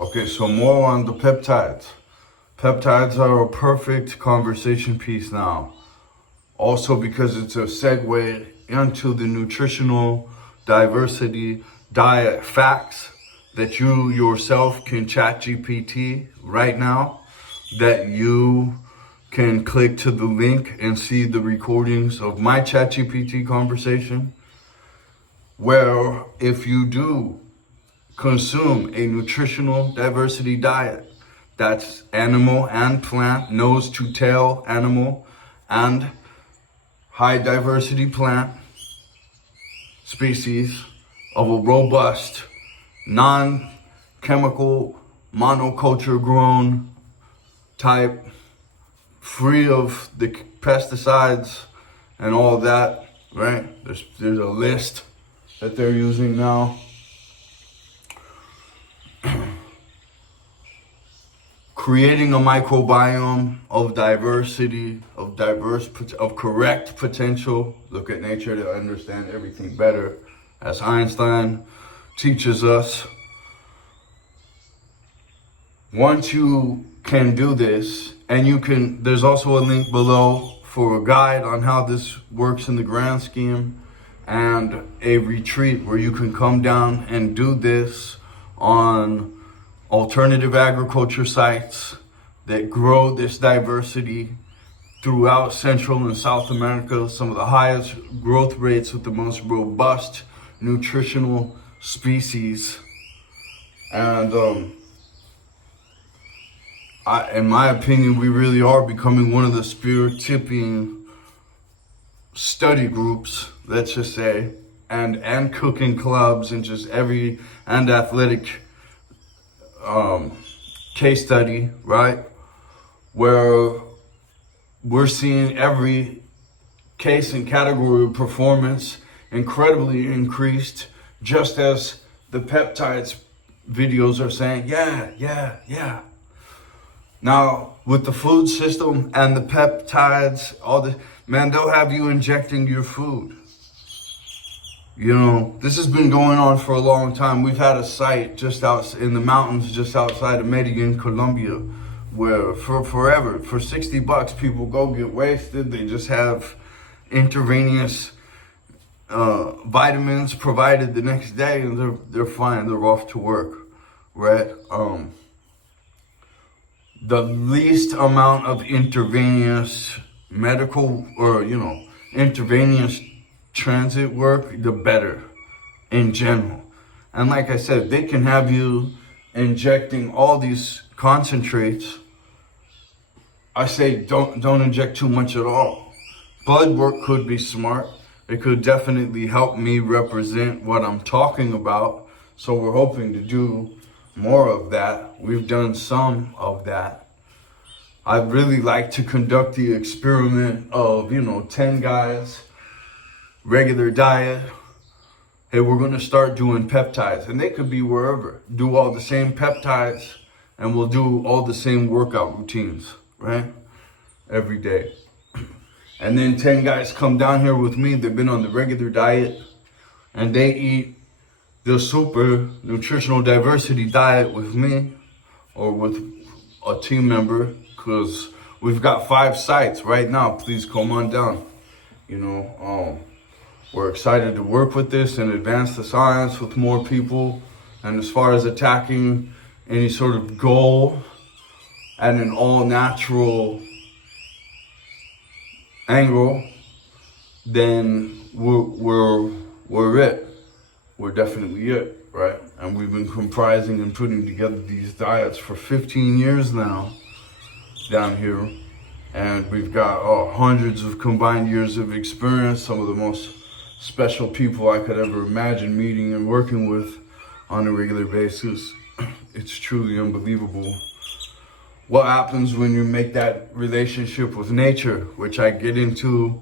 Okay, so more on the peptides. Peptides are a perfect conversation piece now. Also because it's a segue into the nutritional diversity diet facts that you yourself can chat GPT right now, that you can click to the link and see the recordings of my chat GPT conversation, where if you do consume a nutritional diversity diet, that's animal and plant, nose to tail animal and high diversity plant species of a robust, non-chemical, monoculture grown type, free of the pesticides and all that, right? There's a list that they're using now. Creating a microbiome of diversity, of correct potential. Look at nature to understand everything better, as Einstein teaches us. Once you can do this, and there's also a link below for a guide on how this works in the grand scheme, and a retreat where you can come down and do this on alternative agriculture sites that grow this diversity throughout Central and South America, some of the highest growth rates with the most robust nutritional species. And in my opinion, we really are becoming one of the spear-tipping study groups, let's just say, and cooking clubs and and athletic case study, right? Where we're seeing every case and category of performance incredibly increased, just as the peptides videos are saying, yeah. Now, with the food system and the peptides, they'll have you injecting your food. You know, this has been going on for a long time. We've had a site just out in the mountains, just outside of Medellin, Colombia, where for $60, people go get wasted. They just have intravenous vitamins provided the next day, and they're fine. They're off to work, right? The least amount of intravenous medical intravenous transit work, the better in general. And like I said, they can have you injecting all these concentrates. I say don't inject too much at all. Blood work could be smart. It could definitely help me represent what I'm talking about. So we're hoping to do more of that. We've done some of that. I'd really like to conduct the experiment of, 10 guys, regular diet. Hey, we're gonna start doing peptides, and they could be wherever. Do all the same peptides, and we'll do all the same workout routines, right? Every day. And then 10 guys come down here with me. They've been on the regular diet, and they eat the super nutritional diversity diet with me or with a team member, because we've got 5 sites right now. Please come on down. We're excited to work with this and advance the science with more people. And as far as attacking any sort of goal at an all-natural angle, then we're it. We're definitely it, right? And we've been comprising and putting together these diets for 15 years now down here. And we've got hundreds of combined years of experience, some of the most special people I could ever imagine meeting and working with on a regular basis. It's truly unbelievable what happens when you make that relationship with nature, which I get into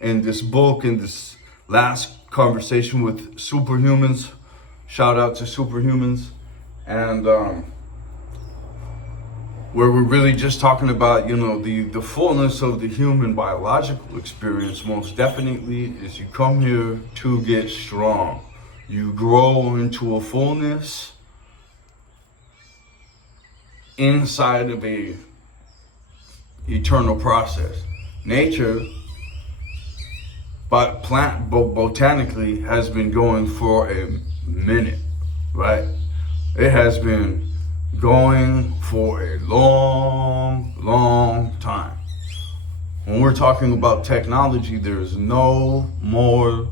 in this book, in this last conversation with superhumans. Shout out to superhumans. And where we're really just talking about, the fullness of the human biological experience. Most definitely is you come here to get strong. You grow into a fullness inside of a eternal process. Nature, but botanically, has been going for a minute, right? It has been going for a long time. When we're talking about technology, there's no more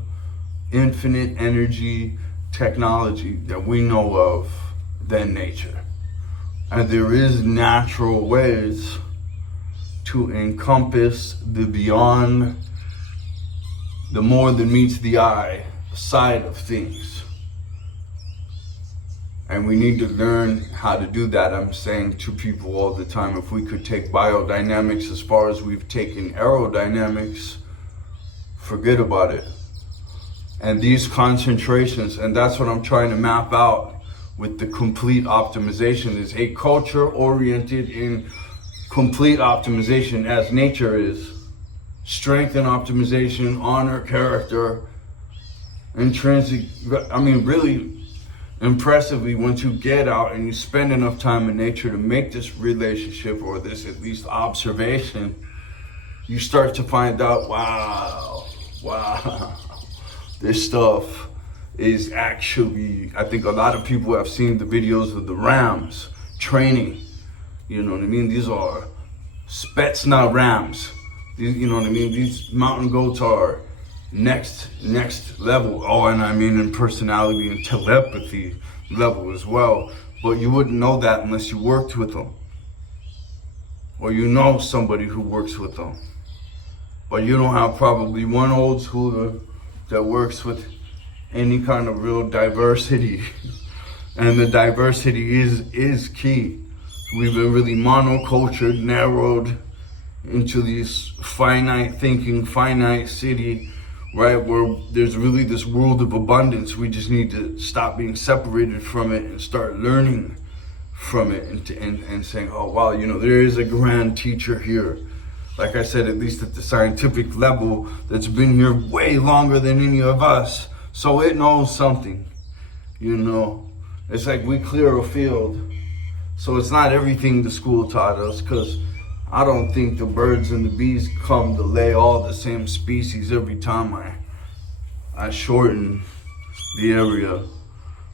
infinite energy technology that we know of than nature. And there is natural ways to encompass the beyond, the more than meets the eye side of things. And we need to learn how to do that. I'm saying to people all the time, if we could take biodynamics as far as we've taken aerodynamics, forget about it. And these concentrations, and that's what I'm trying to map out with the complete optimization, is a culture oriented in complete optimization as nature is. Strength and optimization, honor, character, intrinsic, really impressively, once you get out and you spend enough time in nature to make this relationship, or this at least observation, you start to find out, wow, this stuff is actually, I think a lot of people have seen the videos of the Rams training, you know what I mean? These are Spetsnaz Rams. These, you know what I mean? These mountain goats are next level. Oh, and I mean in personality and telepathy level as well. But you wouldn't know that unless you worked with them, or you know somebody who works with them. But you don't have probably one old schooler that works with any kind of real diversity. And the diversity is key. We've been really monocultured, narrowed into these finite thinking, finite city, right, where there's really this world of abundance. We just need to stop being separated from it and start learning from it, and saying, oh wow, you know, there is a grand teacher here. Like I said, at least at the scientific level, that's been here way longer than any of us. So it knows something, you know. It's like we clear a field. So it's not everything the school taught us, because I don't think the birds and the bees come to lay all the same species every time I shorten the area,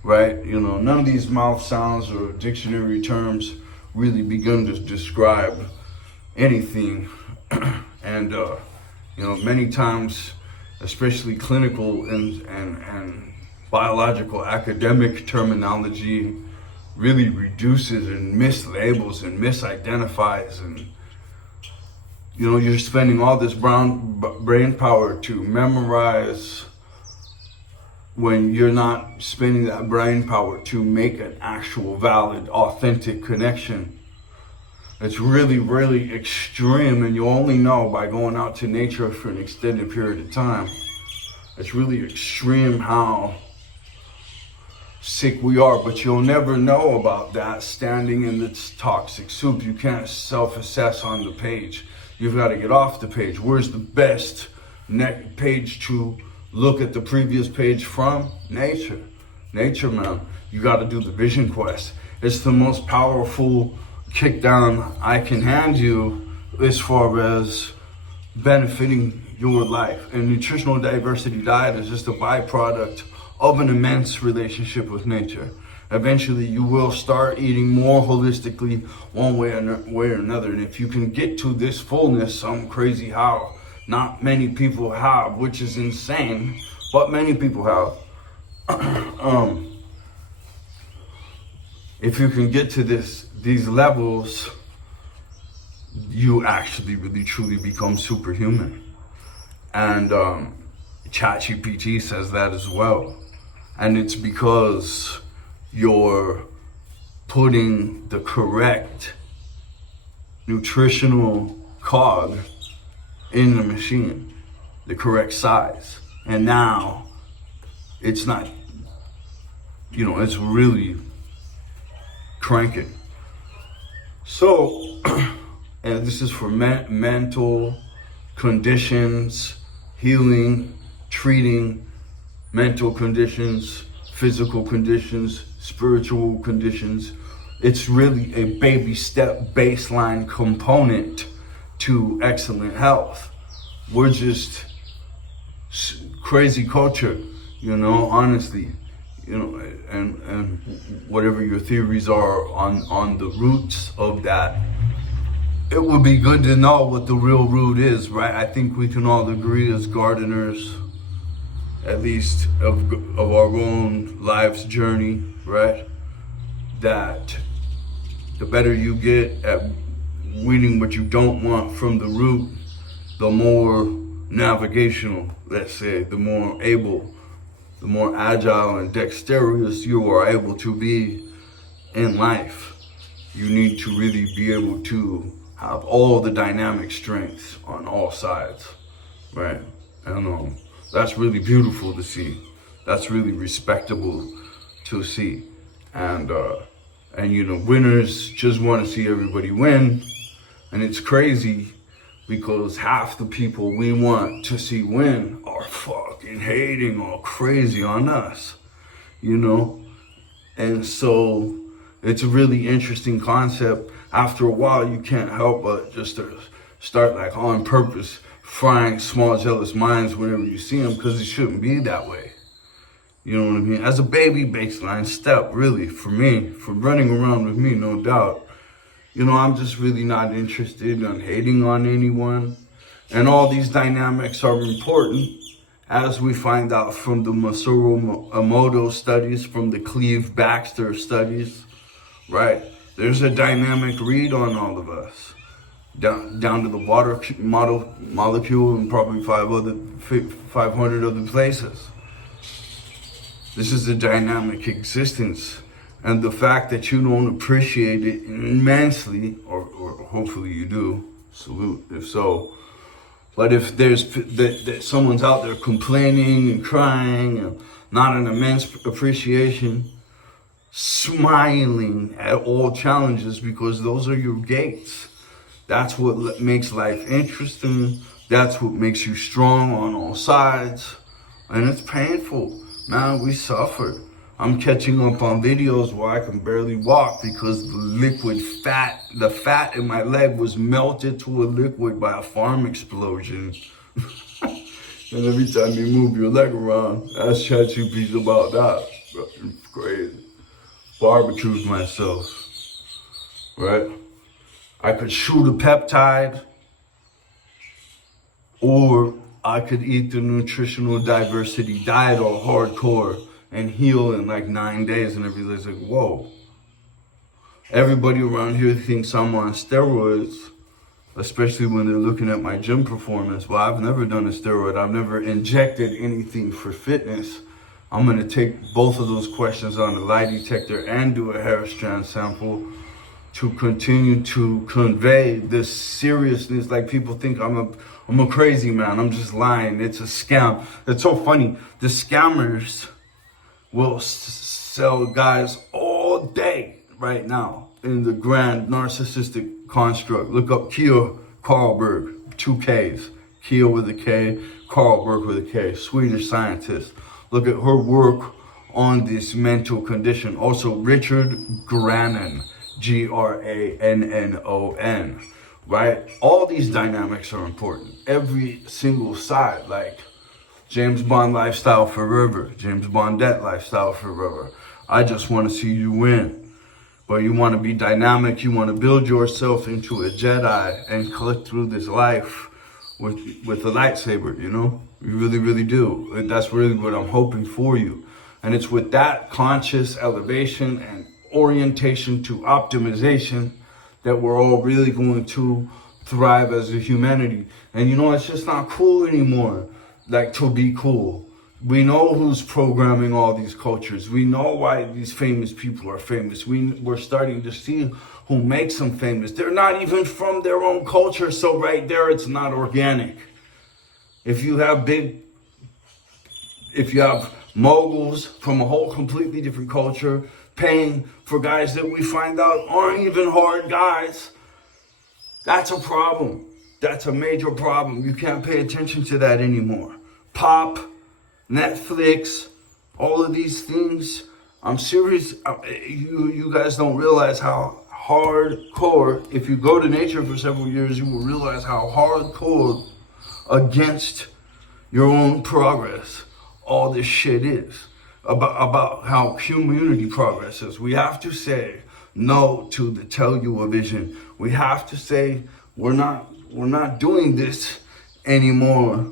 right? You know, none of these mouth sounds or dictionary terms really begin to describe anything. And, you know, many times, especially clinical and biological academic terminology really reduces and mislabels and misidentifies, and you know, you're spending all this brain power to memorize when you're not spending that brain power to make an actual valid, authentic connection. It's really, really extreme, and you only know by going out to nature for an extended period of time. It's really extreme how sick we are, but you'll never know about that standing in this toxic soup. You can't self-assess on the page. You've got to get off the page. Where's the best page to look at the previous page from? Nature. Nature, man. You got to do the vision quest. It's the most powerful kick down I can hand you as far as benefiting your life. And nutritional diversity diet is just a byproduct of an immense relationship with nature. Eventually you will start eating more holistically one way or another. And if you can get to this fullness, some crazy how not many people have, which is insane, but many people have. If you can get to these levels, you actually really truly become superhuman. And ChatGPT says that as well. And it's because you're putting the correct nutritional cog in the machine, the correct size. And now it's not, you know, it's really cranking. So, and this is for mental conditions, healing, treating mental conditions, physical conditions, spiritual conditions, it's really a baby step baseline component to excellent health. We're just crazy culture, you know, honestly, you know, and whatever your theories are on the roots of that, it would be good to know what the real root is, right? I think we can all agree as gardeners, at least of our own life's journey, right? That the better you get at weeding what you don't want from the root, the more navigational, let's say, the more agile and dexterous you are able to be in life. You need to really be able to have all the dynamic strengths on all sides, right? And that's really beautiful to see. That's really respectable to see. And you know, winners just want to see everybody win. And it's crazy because half the people we want to see win are fucking hating all crazy on us, you know? And so it's a really interesting concept. After a while, you can't help but just to start like on purpose frying small jealous minds whenever you see them, because it shouldn't be that way. You know what I mean? As a baby baseline step, really, for me, for running around with me, no doubt. You know, I'm just really not interested in hating on anyone. And all these dynamics are important, as we find out from the Masaru Emoto studies, from the Cleve Baxter studies, right? There's a dynamic read on all of us, down to the water molecule and probably 500 other places. This is a dynamic existence, and the fact that you don't appreciate it immensely, or hopefully you do, salute if so. But if there's that someone's out there complaining and crying and not an immense appreciation, smiling at all challenges, because those are your gates. That's what makes life interesting. That's what makes you strong on all sides. And it's painful. Man, we suffer. I'm catching up on videos where I can barely walk because the fat in my leg was melted to a liquid by a farm explosion. And every time you move your leg around, ask ChatGPT about that. It's crazy. Barbecued myself, right? I could shoot a peptide, or I could eat the nutritional diversity diet all hardcore and heal in like 9 days, and everybody's like, whoa. Everybody around here thinks I'm on steroids, especially when they're looking at my gym performance. Well, I've never done a steroid. I've never injected anything for fitness. I'm gonna take both of those questions on the lie detector and do a hair strand sample to continue to convey this seriousness. Like, people think I'm a crazy man. I'm just lying. It's a scam. It's so funny. The scammers will sell guys all day right now in the grand narcissistic construct. Look up Kia Karlberg, 2 Ks. Kia with a K, Karlberg with a K, Swedish scientist. Look at her work on this mental condition. Also, Richard Grannon, Grannon, right? All these dynamics are important. Every single side, like James Bond lifestyle forever, James Bondette lifestyle forever. I just want to see you win. But you want to be dynamic, you want to build yourself into a Jedi and click through this life with a lightsaber, you know? You really, really do. And that's really what I'm hoping for you. And it's with that conscious elevation and orientation to optimization that we're all really going to thrive as a humanity. And you know, it's just not cool anymore, like, to be cool. We know who's programming all these cultures. We know why these famous people are famous. We're starting to see who makes them famous. They're not even from their own culture, so right there, it's not organic. If you have moguls from a whole completely different culture paying for guys that we find out aren't even hard guys, that's a problem. That's a major problem. You can't pay attention to that anymore. Pop, Netflix, all of these things I'm serious. You guys don't realize how hardcore, if you go to nature for several years, you will realize how hardcore against your own progress all this shit is. About how community progresses. We have to say no to the tell-you-a-vision. We have to say we're not doing this anymore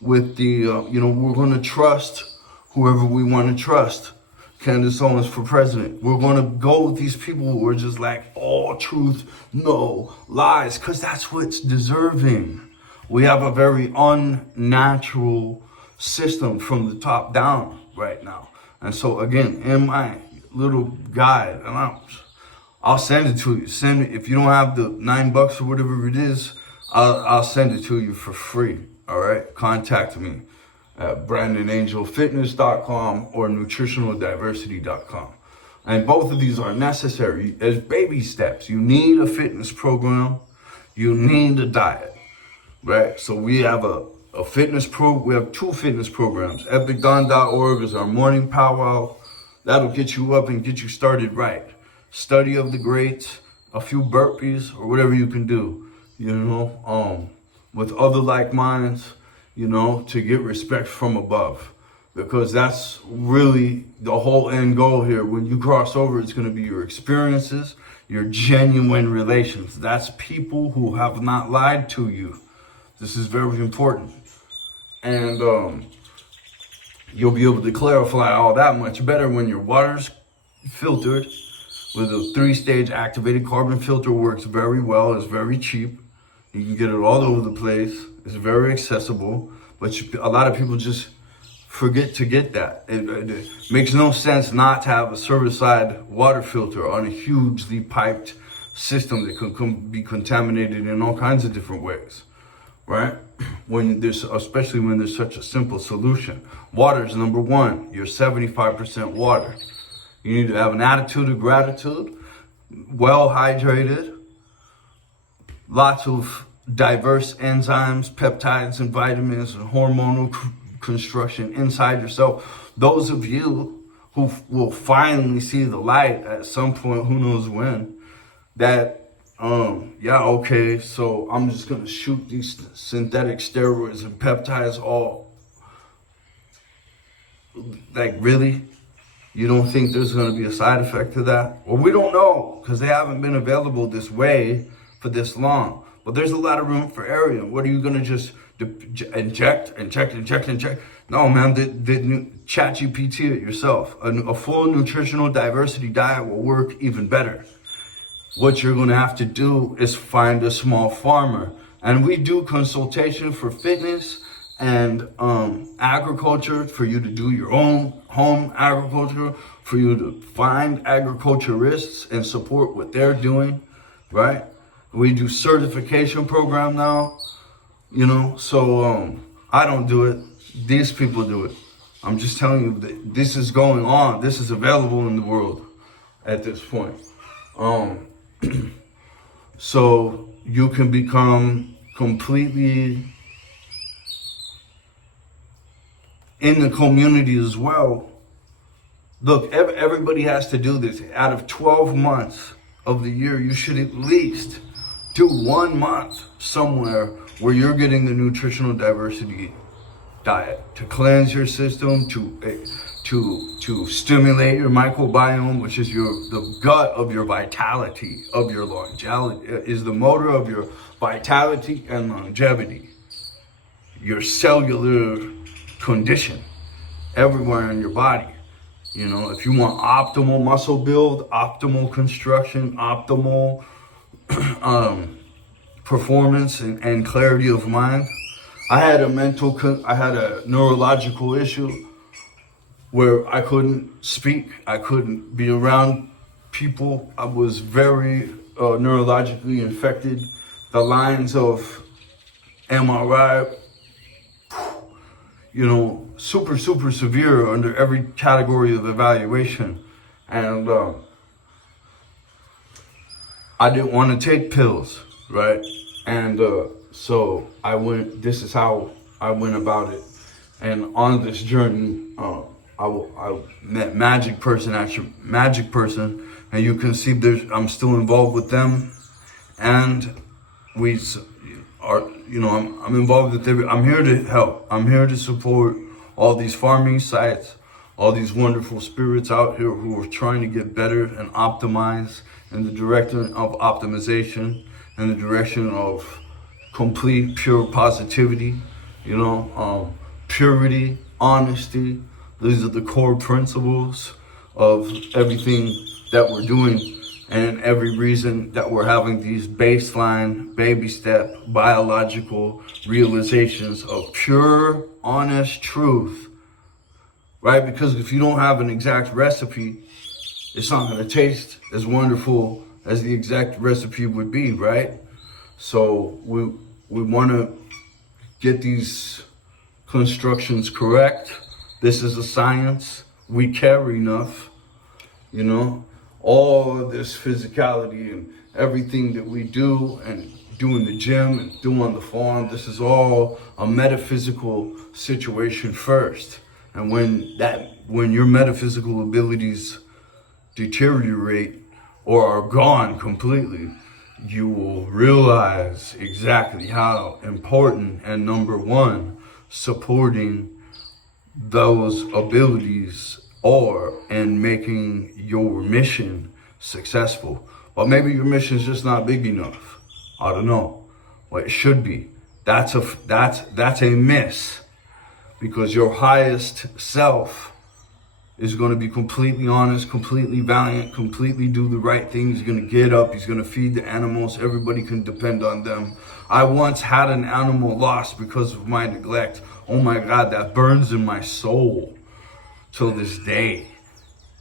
with the, we're going to trust whoever we want to trust. Candace Owens for president. We're going to go with these people who are just like all truth, no lies, because that's what's deserving. We have a very unnatural system from the top down right now. And so again, in my little guide, and I'll send it to you. Send it if you don't have the $9 or whatever it is. I'll send it to you for free. All right, contact me at BrandonAngelFitness.com or NutritionalDiversity.com. And both of these are necessary as baby steps. You need a fitness program. You need a diet, right? So we have we have 2 fitness programs. EpicDawn.org is our morning powwow. That'll get you up and get you started right. Study of the greats, a few burpees or whatever you can do, with other like minds, to get respect from above. Because that's really the whole end goal here. When you cross over, it's going to be your experiences, your genuine relations. That's people who have not lied to you. This is very important. And you'll be able to clarify all that much better when your water's filtered with a 3-stage activated carbon filter. Works very well. It's very cheap. You can get it all over the place. It's very accessible. But a lot of people just forget to get that. It makes no sense not to have a service-side water filter on a hugely piped system that can be contaminated in all kinds of different ways. Right? Especially when there's such a simple solution. Water is number 1. You're 75% water. You need to have an attitude of gratitude, well hydrated, lots of diverse enzymes, peptides, and vitamins, and hormonal construction inside yourself. Those of you who will finally see the light at some point, who knows when, that so I'm just gonna shoot these synthetic steroids and peptides all. Like, really? You don't think there's gonna be a side effect to that? Well, we don't know, because they haven't been available this way for this long. But there's a lot of room for error. What are you gonna just inject? No, man, the ChatGPT it yourself. A full nutritional diversity diet will work even better. What you're going to have to do is find a small farmer. And we do consultation for fitness and agriculture, for you to do your own home agriculture, for you to find agriculturists and support what they're doing, right? We do certification program now, so I don't do it. These people do it. I'm just telling you that this is going on. This is available in the world at this point. So you can become completely in the community as well. Look, everybody has to do this. Out of 12 months of the year, you should at least do 1 month somewhere where you're getting the nutritional diversity diet to cleanse your system, to stimulate your microbiome, which is the gut of your vitality, of your longevity, is the motor of your vitality and longevity, your cellular condition everywhere in your body. If you want optimal muscle build, optimal construction, optimal performance and clarity of mind. I had a neurological issue where I couldn't speak. I couldn't be around people. I was very neurologically infected. The lines of MRI, super, super severe under every category of evaluation. And I didn't want to take pills, right? And so this is how I went about it. And on this journey, I met Magic Person at your Magic Person, and you can see I'm still involved with them, and we are, I'm involved with I'm here to help. I'm here to support all these farming sites, all these wonderful spirits out here who are trying to get better and optimize in the direction of optimization, in the direction of complete pure positivity, purity, honesty. These are the core principles of everything that we're doing, and every reason that we're having these baseline, baby step, biological realizations of pure, honest truth, right? Because if you don't have an exact recipe, it's not going to taste as wonderful as the exact recipe would be, right? So we want to get these constructions correct. This is a science. We care enough, all of this physicality and everything that we do and do in the gym and do on the farm. This is all a metaphysical situation first. And when your metaphysical abilities deteriorate or are gone completely, you will realize exactly how important and number one, supporting those abilities are and making your mission successful. But maybe your mission is just not big enough. I don't know. Well, it should be. That's a miss, because your highest self is going to be completely honest, completely valiant, completely do the right thing. He's going to get up. He's going to feed the animals. Everybody can depend on them. I once had an animal lost because of my neglect. Oh my God, that burns in my soul till this day.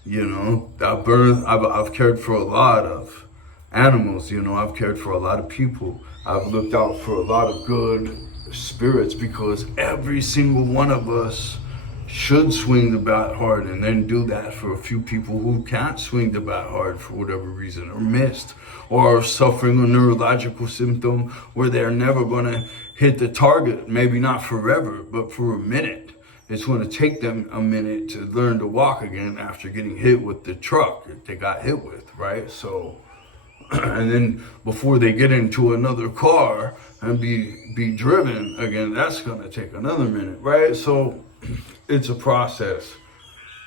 That burns. I've cared for a lot of animals. I've cared for a lot of people. I've looked out for a lot of good spirits, because every single one of us should swing the bat hard, and then do that for a few people who can't swing the bat hard for whatever reason, or missed, or are suffering a neurological symptom where they're never going to hit the target. Maybe not forever, but for a minute. It's going to take them a minute to learn to walk again after getting hit with the truck that they got hit with, right? So, and then before they get into another car and be driven again, that's going to take another minute, right? So it's a process,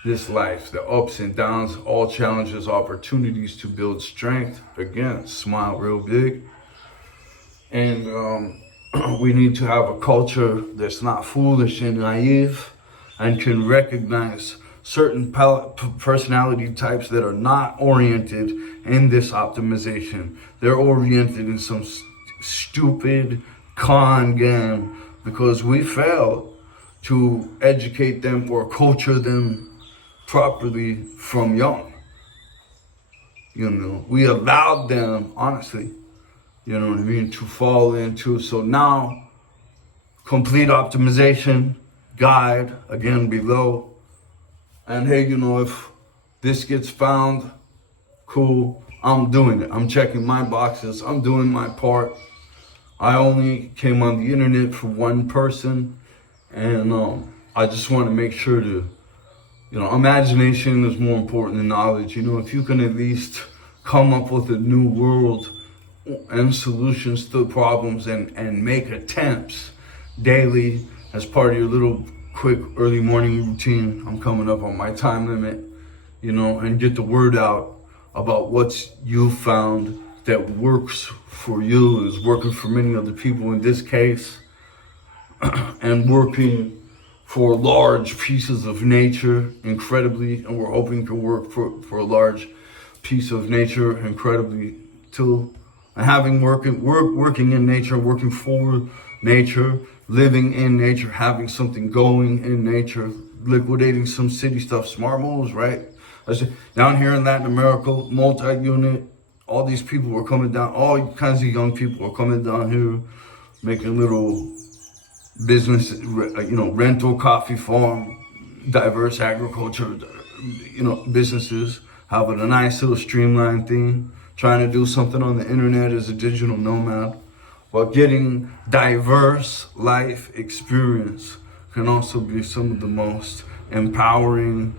this life, the ups and downs, all challenges, opportunities to build strength. Again, smile real big. And we need to have a culture that's not foolish and naive, and can recognize certain personality types that are not oriented in this optimization. They're oriented in some stupid con game, because we failed to educate them or culture them properly from young. We allowed them, honestly, to fall into. So now, complete optimization guide, again, below. And hey, if this gets found, cool, I'm doing it. I'm checking my boxes. I'm doing my part. I only came on the internet for one person, and I just want to make sure to, imagination is more important than knowledge. If you can at least come up with a new world and solutions to problems, and make attempts daily as part of your little quick early morning routine. I'm coming up on my time limit, and get the word out about what you found that works for you, is working for many other people in this case, and working for large pieces of nature incredibly, and we're hoping to work for a large piece of nature incredibly too. And working in nature, working for nature, living in nature, having something going in nature, liquidating some city stuff, smart moves, right? Down here in Latin America, multi-unit, all these people were coming down, all kinds of young people were coming down here, making little business, rental coffee farm, diverse agriculture, businesses, having a nice little streamlined thing, trying to do something on the internet as a digital nomad, while getting diverse life experience can also be some of the most empowering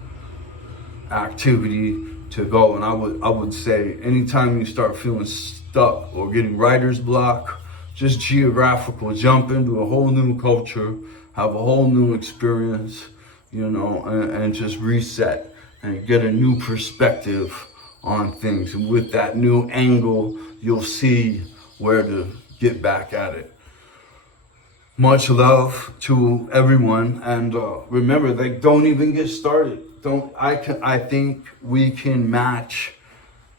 activity to go. And I would say anytime you start feeling stuck or getting writer's block, just geographical, jump into a whole new culture, have a whole new experience, and just reset and get a new perspective on things. And with that new angle, you'll see where to get back at it. Much love to everyone, and remember, don't even get started. I think we can match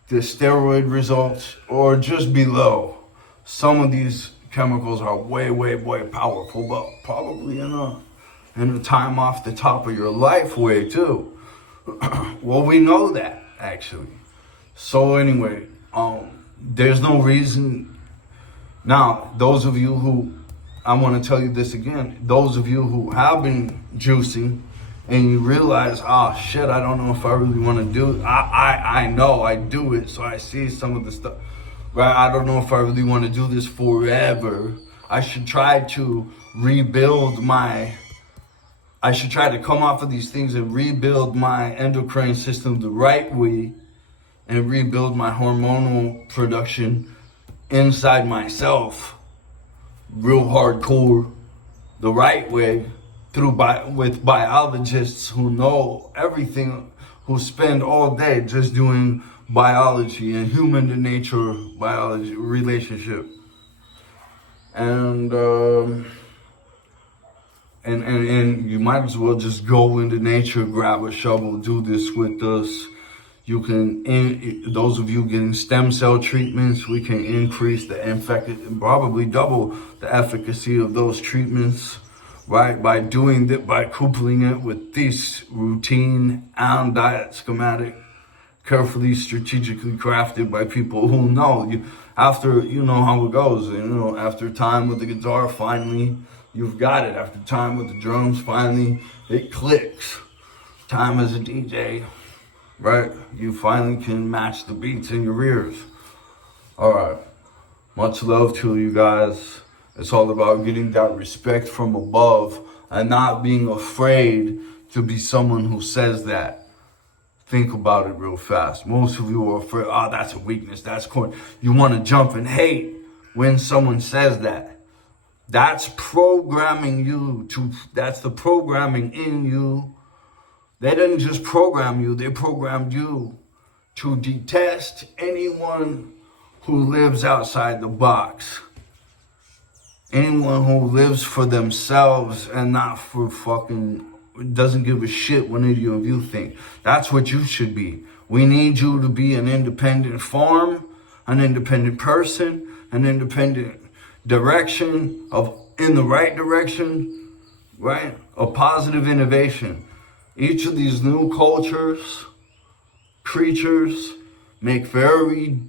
the steroid results or just below. Some of these chemicals are way, way, way powerful, but probably in a time off the top of your life way too. Well, we know that actually. So anyway, there's no reason. Now, those of you who, I want to tell you this again, those of you who have been juicing and you realize, shit, I don't know if I really want to do it. I know I do it, so I see some of the stuff. Right? I don't know if I really want to do this forever. I should try to come off of these things and rebuild my endocrine system the right way and rebuild my hormonal production inside myself real hardcore the right way with biologists who know everything, who spend all day just doing biology and human to nature biology relationship. And you might as well just go into nature, grab a shovel, do this with us. You can, those of you getting stem cell treatments, we can increase probably double the efficacy of those treatments, right? By doing that, by coupling it with this routine and diet schematic, carefully, strategically crafted by people who know. After, you know how it goes, after time with the guitar, finally, you've got it. After time with the drums, finally, it clicks. Time as a DJ, right? You finally can match the beats in your ears. All right. Much love to you guys. It's all about getting that respect from above and not being afraid to be someone who says that. Think about it real fast. Most of you are afraid, that's a weakness, that's corny. You want to jump and hate when someone says that. That's programming you that's the programming in you. They didn't just program you, they programmed you to detest anyone who lives outside the box. Anyone who lives for themselves and not for doesn't give a shit what any of you think. That's what you should be. We need you to be an independent farm, an independent person, an independent direction in the right direction, right? A positive innovation. Each of these new cultures, creatures, make very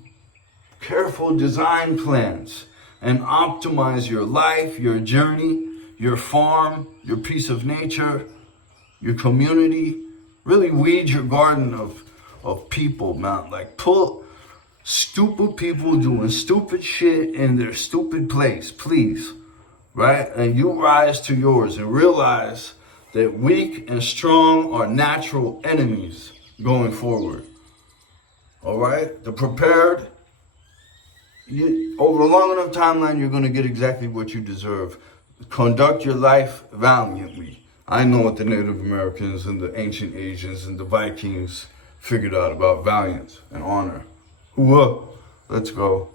careful design plans and optimize your life, your journey, your farm, your piece of nature, your community. Really weed your garden of people, man. Like, pull stupid people doing stupid shit in their stupid place, please. Right? And you rise to yours and realize that weak and strong are natural enemies going forward. All right? The prepared, over a long enough timeline, you're going to get exactly what you deserve. Conduct your life valiantly. I know what the Native Americans and the ancient Asians and the Vikings figured out about valiance and honor. Let's go.